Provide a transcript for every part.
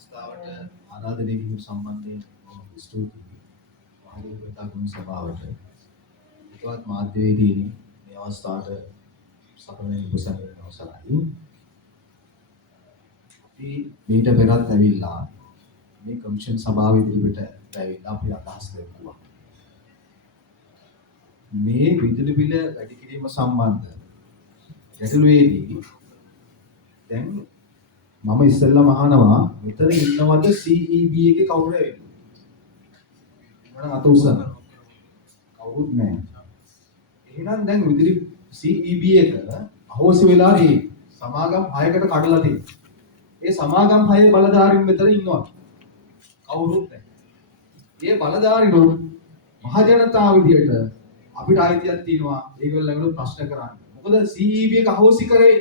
අවස්ථාවට ආරාධනය කිරීම සම්බන්ධයෙන් ස්තුතියි. මහජන ප්‍රතාපුන් සභාවට ඒකවත් මාධ්‍යවේදීනි මේ අවස්ථාවට සකලෙන් උපසම්පන්න අවසරයි. අපි මීට පෙරත් ඇවිල්ලා මේ කමිෂන් සභාව ඉදිරියට ඇවිල්ලා අපි අදහස් දෙන්නවා. මේ විදුලි බිල වැඩි කිරීම සම්බන්ධ ගැටලුවේදී දැන් මම ඉස්සෙල්ලාම අහනවා මෙතන ඉන්නවද CEB එකේ කවුරු ඇවිල්ලා? මම අත උස්සන්න. කවුරුත් නැහැ. එහෙනම් දැන් විදුලි CEB එක අහෝසි වෙලා නේ සමාගම් 6කට කඩලා තියෙනවා. ඒ සමාගම් 6 බලධාරීන් මෙතන ඉන්නවා. කවුරුත් නැහැ. මේ බලධාරීනෝ මහ ජනතාව විදියට අපිට අයිතියක් තියෙනවා ඒගොල්ලෝ ප්‍රශ්න කරන්න. මොකද CEB එක අහෝසි කරේ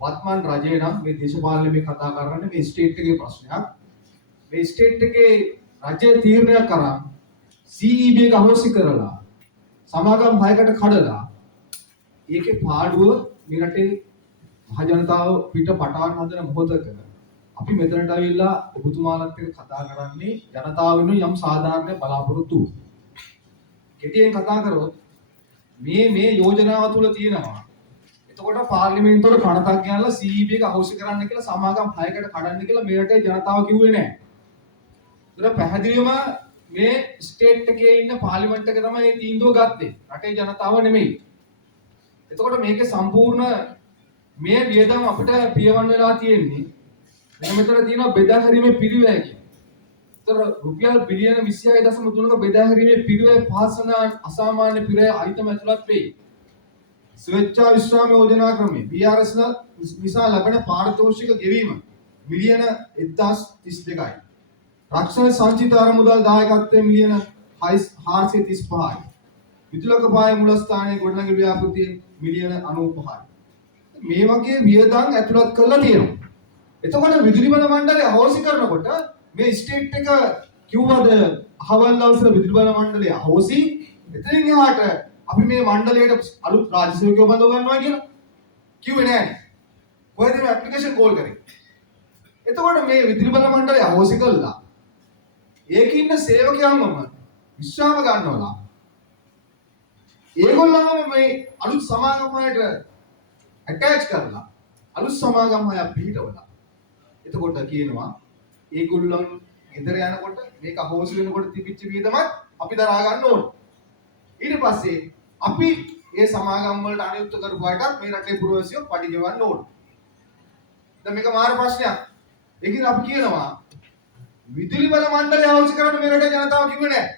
වත්මන් රජය නම් මේ දේශපාලන මේ කතා කරන්නේ මේ ස්ටේට් එකේ ප්‍රශ්නයක්. මේ ස්ටේට් එකේ රජය තීරණයක් කරා CEB එක අහෝසි කරලා සමාගම් 6කට කඩලා ඒකේ පාඩුව මේ රටේ මහ ජනතාව පිට පටවන්න හදන මොහොතක අපි මෙතනට ආවිල්ලා ඔබතුමාලත් එක්ක කතා කරන්නේ ජනතාව වෙනුවෙන් යම් සාධාරණ බලාපොරොත්තු. කෙටියෙන් කතා කරොත් මේ යෝජනාව තුල තියෙනවා. එතකොට පාර්ලිමේන්තුවට කණතක් ගියලා CEB එක අහෝසි කරන්න කියලා සමාගම් 6කට කඩන්න කියලා මේ රටේ ජනතාව කිව්වේ නැහැ. ඒක පැහැදිලිවම මේ ස්ටේට් එකේ ඉන්න පාර්ලිමේන්තු එක තමයි මේ තීන්දුව ගත්තේ. රටේ ජනතාව නෙමෙයි. එතකොට මේකේ සම්පූර්ණ මේ වියදම් අපිට පියවන්න වෙලා තියෙන්නේ මෙතන තියෙනවා බෙදා හැරීමේ පිරිවැය කියලා. ඒතර රුපියල් බිලියන 26.3ක බෙදා හැරීමේ පිරිවැය පහසන අසාමාන්‍ය පිරිවැය අයිතම ඇතුළත් වෙයි. ස්වේච්ඡා විශ්‍රාම යෝජනා ක්‍රමයේ PRS නිසා ලැබෙන පාරිතෝෂික ගෙවීම මිලියන 1032යි. රක්ෂණ සංචිත අරමුදල් දායකත්වයේ මිලියන 435යි. විදුලක පාය මූලස්ථානයේ ගොඩනැගිලි ව්‍යාපෘතිය මිලියන 95යි. මේ වගේ වියදම් ඇතුළත් කරලා තියෙනවා. එතකොට විදුලි බල මණ්ඩලය අහෝසි කරනකොට මේ ස්ටේට් එක කිව්වද අහවල් දවසට විදුලි බල මණ්ඩලය අහෝසි එතනින් එහාට අපි මේ මණ්ඩලයට අලුත් රාජ්‍ය සේවකයෝ බඳව ගන්නවා කියලා කිව්වේ නෑ. කොහෙද මේ ඇප්ලිකේෂන් කෝල් කරේ? එතකොට මේ විදුලි බල මණ්ඩලය අහෝසි කළා. ඒකේ ඉන්න සේවකයන්වම විශ්‍රාම ගන්නවලා. ඒගොල්ලන්ම මේ අලුත් සමාගමයට ඇටච් කරලා අලුත් සමාගම් හයක් පිටවලා. එතකොට කියනවා ඒගොල්ලන් ගෙදර යනකොට මේක අහෝසි වෙනකොට තිබිච්ච වියදමත් අපි දරා ගන්න ඕන. ඊට පස්සේ අපි මේ සමාගම් වලට අනුයුක්ත කරපුවාට මේ රටේ පුරවැසියෝ පඩි ගෙවන්න ඕන. දැන් මේක මාර ප්‍රශ්නයක්. ඒකෙන් අපි කියනවා විදුලි බල මණ්ඩලය අහෝසි කරන්න මේ රටේ ජනතාව කිව්වේ නැහැ.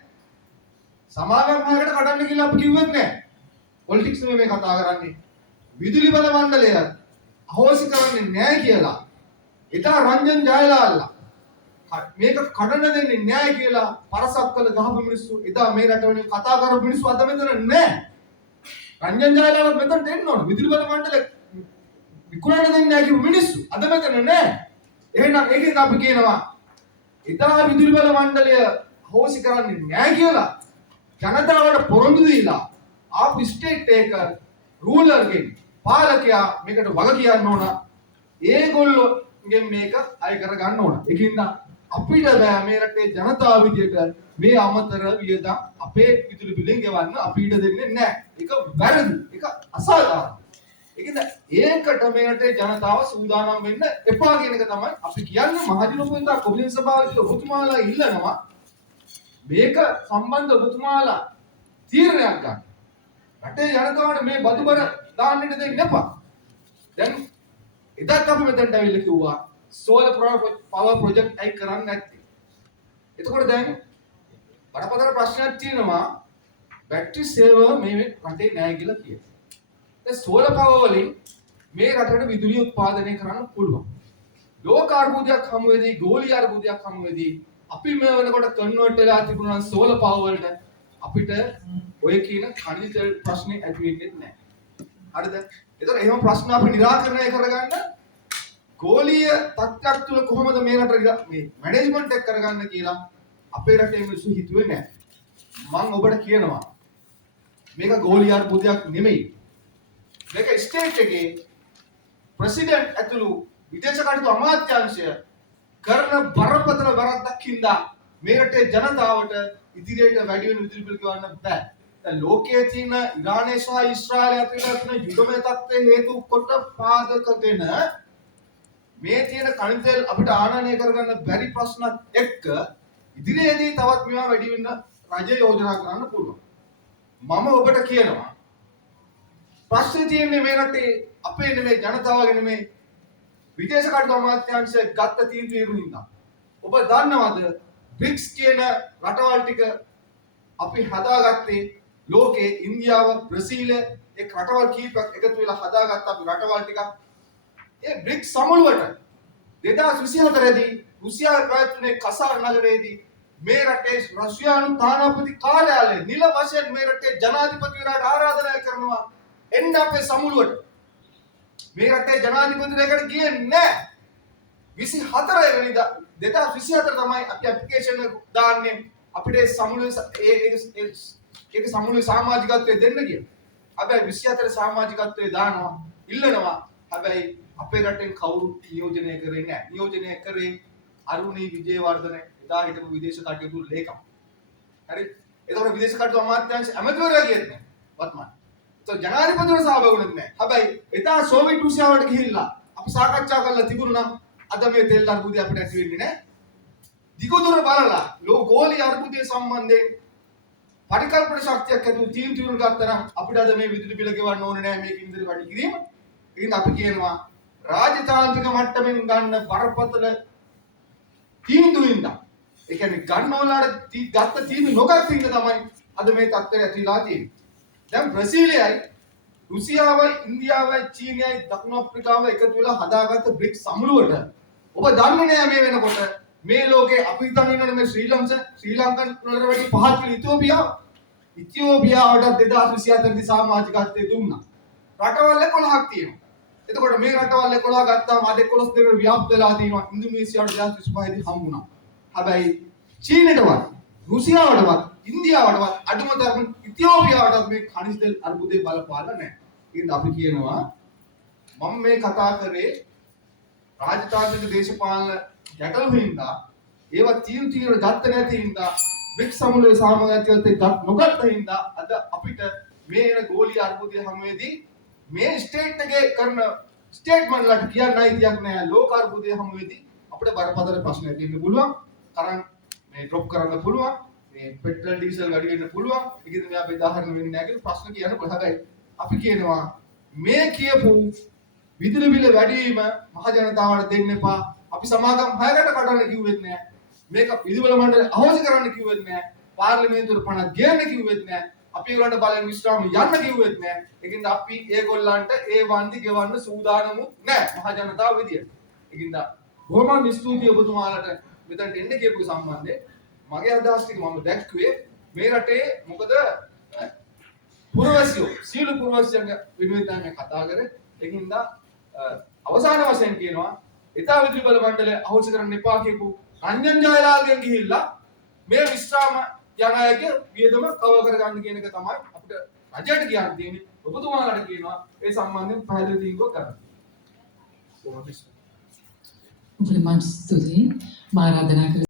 සමාගම් හයකට කඩන්න කියලා අපි කිව්වෙත් නැහැ. පොලිටික්ස් නෙමෙයි මේ කතා කරන්නේ. විදුලි බල මණ්ඩලය අහෝසි කරන්නේ නැහැ කියලා එදා රංජන් ජයලාල්ලා මේක කඩන්න දෙන්නේ නැහැ කියලා පරසක්කල ගහපු මිනිස්සු එදා මේ රටවලින් කතා කරපු මිනිස්සු අද මෙතන නැහැ. රංජන් ජයලාල්ලා මෙතනට එන්න ඕන. විදුලි බල මණ්ඩලය විකුණන්න දෙන්නේ නැහැ කියපු මිනිස්සු අද මෙතන නැහැ. එහෙනම් ඒකෙන් අපි කියනවා එදා විදුලි බල මණ්ඩලය අහෝසි කරන්නේ නැහැ කියලා ජනතාවට පොරොන්දු දීලා ආපු ස්ටේට් එක රූලර්ගෙන් පාලකයා මේකට වග කියන්න ඕන. ඒගොල්ලෝගෙන් මේක අය කර ගන්න ඕන. ඒකින්ද අපිට බෑ මේ රටේ ජනතාව විදියට මේ අමතර වියදම් අපේ විදුලි බිලෙන් ගෙවන්න අපිට දෙන්නේ නැහැ. ඒක වැරදි. ඒක අසාධාරණයි. ඒකින්ද ඒකට මේ රටේ ජනතාව සූදානම් වෙන්න එපා කියන එක තමයි අපි කියන්නේ. මහජනපොන්දා කොමිෂන් සභාවේ ඔබතුමාලා ඉල්ලනවා මේක සම්බන්ධ ඔබතුමාලා තීරණයක් ගන්න. රටේ ජනතාවට මේ බදුබර දාන්නට දෙන්න එපා. දැන් එදත් අපි මෙතනට ඇවිල්ලා කිව්වා සෝලර් පවර් ප්‍රොජෙක්ට් අයි කරන්නේ නැත්තේ. එතකොට දැන් බරපතල ප්‍රශ්නයක් තියෙනවා බැටරි සේවය මේ රටේ නැහැ කියලා කියනවා. දැන් සෝලර් පවර් වලින් මේ රටට විදුලිය උත්පාදනය කරන්න පුළුවන්. ලෝක අර්බුදයක් හමු වෙදී, ගෝලීය අර්බුදයක් හමු වෙදී අපි මේ වෙනකොට කන්වර්ට් වෙලා තිබුණා සෝලර් පවර් වලට අපිට ඔය කියන කණිජ තෙල් ප්‍රශ්නේ ඇති වෙන්නේ නැහැ. හරිද? ඒතර එහෙම ප්‍රශ්න අපි निराකරණය කරගන්න ගෝලීය තත්ත්වයක් තුල කොහොමද මේ රට මේ මැනේජ්මන්ට් එක කරගන්න කියලා අපේ රටේ මිනිස්සු හිතුවේ නැහැ. මම ඔබට කියනවා මේක ගෝලීය අර්බුදයක් නෙමෙයි. මේක ස්ටේට් එකේ ප්‍රෙසිඩන්ට් ඇතුළු විදේශ කටයුතු අමාත්‍යාංශය කරන බරපතල වරද්දක් හින්දා මේ රටේ ජනතාවට ඉදිරියට වැඩි වෙන විදුලි බිල් ගෙවන්න බෑ. දැන් ලෝකයේ තියෙන ඉරානය සහ ඊශ්‍රායලය අතර තියෙන යුද්ධමය තත්ත්වයේ හේතු කොට පාදකගෙන මේ තියෙන කණි තෙල් අපිට ආනයනය කරගන්න බැරි ප්‍රශ්නත් එක්ක ඉදිරියේදී තවත් මේවා වැඩි වෙන්න රජය යෝජනා කරන්න පුළුවන්. මම ඔබට කියනවා ප්‍රශ්නේ තියෙන්නේ මේ රටේ අපේ නෙමෙයි ජනතාවගේ නෙමෙයි විදේශ කටයුතු අමාත්‍යාංශය ගත්ත තීන්දුව හින්දා. ඔබ දන්නවද බ්‍රික්ස් කියන රටවල් ටික අපි හදාගත්තේ ලෝකේ ඉන්දියාව බ්‍රසීලය ඒ රටවල් කීපයක් එකතු වෙලා හදාගත්ත අපි රටවල් ටිකක් ඒ බ්‍රික්ස් සමුළුවට 2024 දී රුසියාවේ පැවැත්වුණේ කසාර් නගරයේදී මේ රටේ රෂ්‍යානු තානාපති කාර්යාලය නිල වශයෙන් මේ රටේ ජනාධිපතිවරයාට ආරාධනා කරනවා එන්න අපේ සමුළුවට. මේ රටේ ජනාධිපතිවරයාට ගියේ නැහැ. 24 වෙනිදා 2024 තමයි අපි ඇප්ලිකේෂන් එක දාන්නේ අපිට සමුළුවේ ඒක සමුළුවේ සමාජිකත්වයේ දෙන්න කියලා. හැබැයි 24 සමාජිකත්වයේ දානවා ඉල්ලනවා. හැබැයි අපේ රටෙන් කවුරුත් නියෝජනය කරේ නැහැ. නියෝජනය කරේ අරුණී විජේවර්ධන එදා හිටපු විදේශ කටයුතු ලේකම්. හරි. ඒතකොට විදේශ කටයුතු අමාත්‍යාංශ ඇමතිවරයා කියන්නේ නැහැ. වත්මන්. ඒතකොට ජනාධිපතිවරු සහභාගී නැහැ. හැබැයි එදා සෝවියට් රුසියාවට ගිහිල්ලා අපි සාකච්ඡා කරලා තිබුණා නම් අද මේ තෙල් අර්බුදය අපිට ඇති වෙන්නේ නැහැ. දිගුදුර බලලා ගෝලීය අර්බුදය සම්බන්ධයෙන් පරිකල්පන ශක්තියක් ඇතුළු තීන්දුව ගත්තා නම් අපිට අද මේ විදුලි බිල ගෙවන්න ඕනේ නැහැ මේක ඉන්දර වැඩි කිරීම. ඉතින් අපි කියනවා රාජතාන්ත්‍රික මට්ටමින් ගන්න බරපතල තීන්දුවින්ද ඒ කියන්නේ ගන්නවලාට ගත්ත තීන්දුව නොගත් හින්දා තමයි අද මේ තත්ත්වය ඇතිලා තියෙන්නේ. දැන් බ්‍රසීලයයි රුසියාවයි ඉන්දියාවයි චීනයයි දකුණු අප්‍රිකාවයි එකතු වෙලා හදාගත්ත බ්‍රික්ස් සමුළුවට ඔබ දන්නේ නැහැ මේ වෙනකොට මේ ලෝකේ අපි හිතන් ඉන්නනේ මේ ශ්‍රී ලංකන් වලට වැඩි පහත් වෙන ඉතියෝපියාවට 2024 දී සමාජිකත්වයේ දුන්නා. රටවල් 11ක් තියෙනවා. එතකොට මේ රටවල් 11 ගත්තාම අද 11 දෙනෙක් ව්‍යාප්ත වෙලා තියෙනවා. ඉන්දුනීසියාවට 2025 දී හම්බුණා. හැබැයි චීනයටවත් රුසියාවටවත් ඉන්දියාවටවත් අඩුම තරමින් ඉතියෝපියාවටත් මේ khනිජ තෙල් අර්බුදේ බලපාලා නැහැ. ඒකද අපි කියනවා මම මේ කතා කරේ රාජතාන්ත්‍රික දේශපාලන ගැටලු හින්දා ඒවා තීන්දුව ගත්ත නැති හින්දා බ්‍රික්ස් සමුළුවේ සහභාගීත්වයට නොගත්ත හින්දා අද අපිට මේ එන ගෝලීය අර්බුදය හැමෙදී මේ ස්ටේට් එකේ කරන ස්ටේට්මන්ට් වලට කියන්න අයිතියක් නැහැ. ලෝක අර්බුදය හැමෙදී අපිට බරපතල ප්‍රශ්නයක් තියෙන්න පුළුවන්. කරන් මේ ඩ්‍රොප් කරන්න පුළුවන්. මේ පෙට්‍රල් ඩීසල් වැඩි වෙන්න පුළුවන්. ඒකෙන් මෙයා බෙදාහරන වෙන්නේ නැහැ කියලා ප්‍රශ්න කියන්න බලහගයි. අපි කියනවා මේ කියපු විදුලි බිල වැඩි වීම මහ ජනතාවට දෙන්න එපා. අපි සමාගම් 6කට කඩන්න කිව්වෙත් නෑ. මේක විදුලි මණ්ඩලය අහෝසි කරන්න කිව්වෙත් නෑ. පාර්ලිමේන්තුවට පණ ගේන්න කිව්වෙත් නෑ. අපි ඒගොල්ලන්ට බලෙන් විශ්‍රාම යන්න කිව්වෙත් නෑ. ඒකින්ද අපි ඒගොල්ලන්ට ඒ වන්දි ගෙවන්න සූදානමුත් නෑ මහ ජනතාව විදියට. ඒකින්ද බොහොම ස්තුතියි ඔබතුමාලට මෙතනට එන්න කියපු සම්බන්ධයෙන්. මගේ අදහස් ටික මම දැක්කුවේ මේ රටේ මොකද පුරවැසියෝ සීළු පුරවැසියන්ගේ විනුවෙන් තමයි කතා කරේ. ඒකින්ද අවසාන වශයෙන් කියනවා එදා විදුලි බල මණ්ඩලය අහෝසි කරන්න එපා කියපු රංජන් ජයලාල්ගෙන් ගිහිල්ලා මේ විශ්‍රාම යන අයගේ වියදම කවර් කරගන්න කියන එක තමයි අපිට රජයට කියන්න තියෙන්නේ. ඔබතුමාලට කියනවා ඒ සම්බන්ධයෙන් පැහැදිලි තීන්දුවක් ගන්න. ඔබට මම ස්තුතියි. මා ආරාධනා